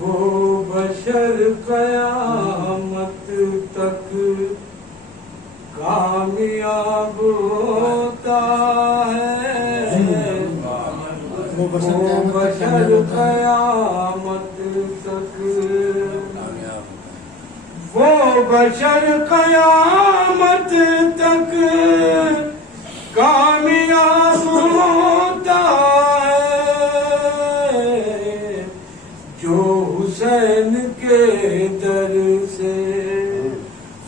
وہ بشر قیامت تک کامیاب ہوتا ہے، وہ بشر قیامت تک، وہ بشر قیامت تک کامیاب ہوتا ہے، جو حسین کے در سے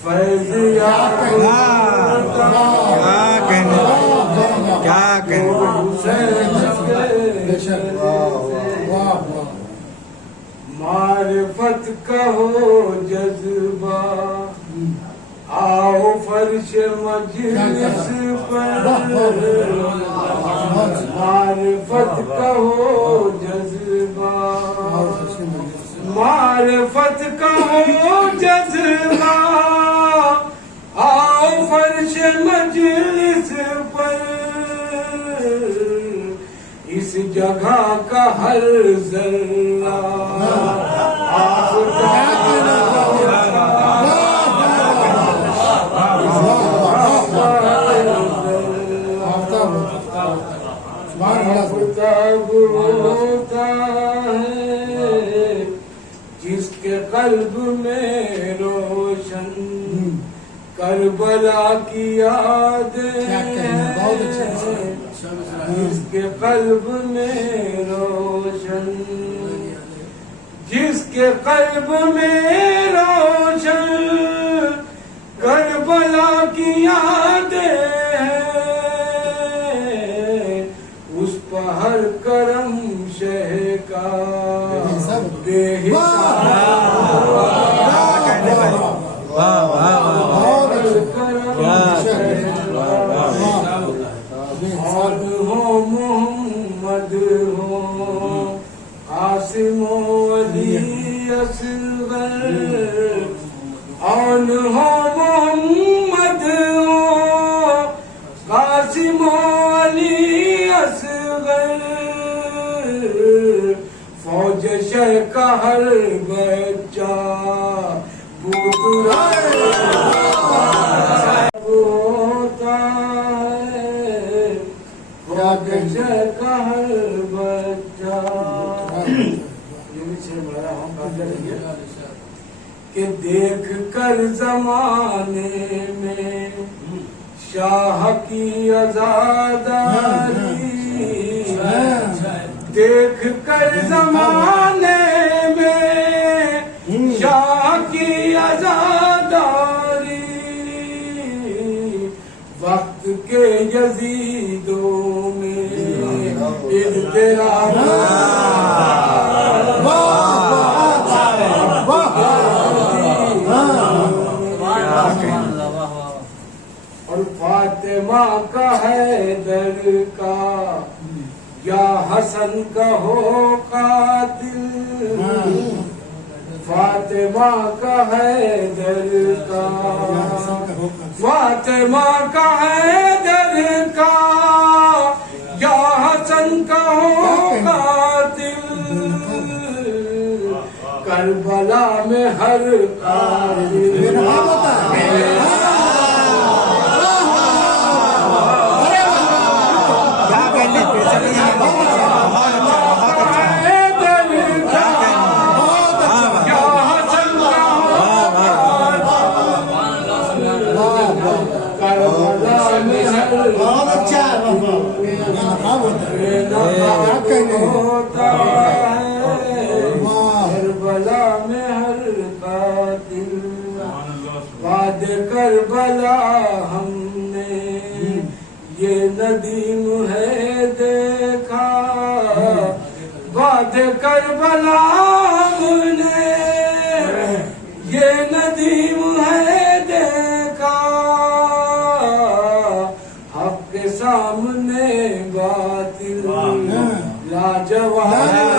فیض یافتہ کیا معرفت کا ہو جذبہ، آؤ فرش مجلس پر، معرفت کا ہو جذبہ، معرفت کا ہو جذبہ، آؤ فرش مجلس پر، اس جگہ کا ہر ذرہ ہوتا ہے، جس کے قلب میں روشن کربلا کی یادیں ہیں، جس کے قلب میں روشن، جس کے قلب میں روشن کربلا کی یادیں ہیں، اس پر ہر کرم شہ کا بے ہو محمد ہو قاسم و علی اصغر، آن ہو محمد ہو قاسم و علی اصغر، فوج شہ کا ہر بچہ ہوتا ہے، فوج شہ کا ہر بچہ، کہ دیکھ کر زمانے میں شاہ کی عزاداری، دیکھ کر زمانے میں شاہ کی عزاداری، وقت کے یزیدوں میں اضطراب، اور فاطمہ کا حیدر کا یا حسن کا ہو قاتل، فاطمہ کا حیدر کا، فاطمہ کا حیدر کا یا حسن کا ہو قاتل، کربلا میں ہر قاتل ہوتا ہے، کربلا میں ہر قاتل، بعد کربلا ہم نے یہ ندیم ہے دیکھا، بعد کربلا ہم نے یہ ندیم ہے دیکھا، حق کے سامنے باطل لاجواب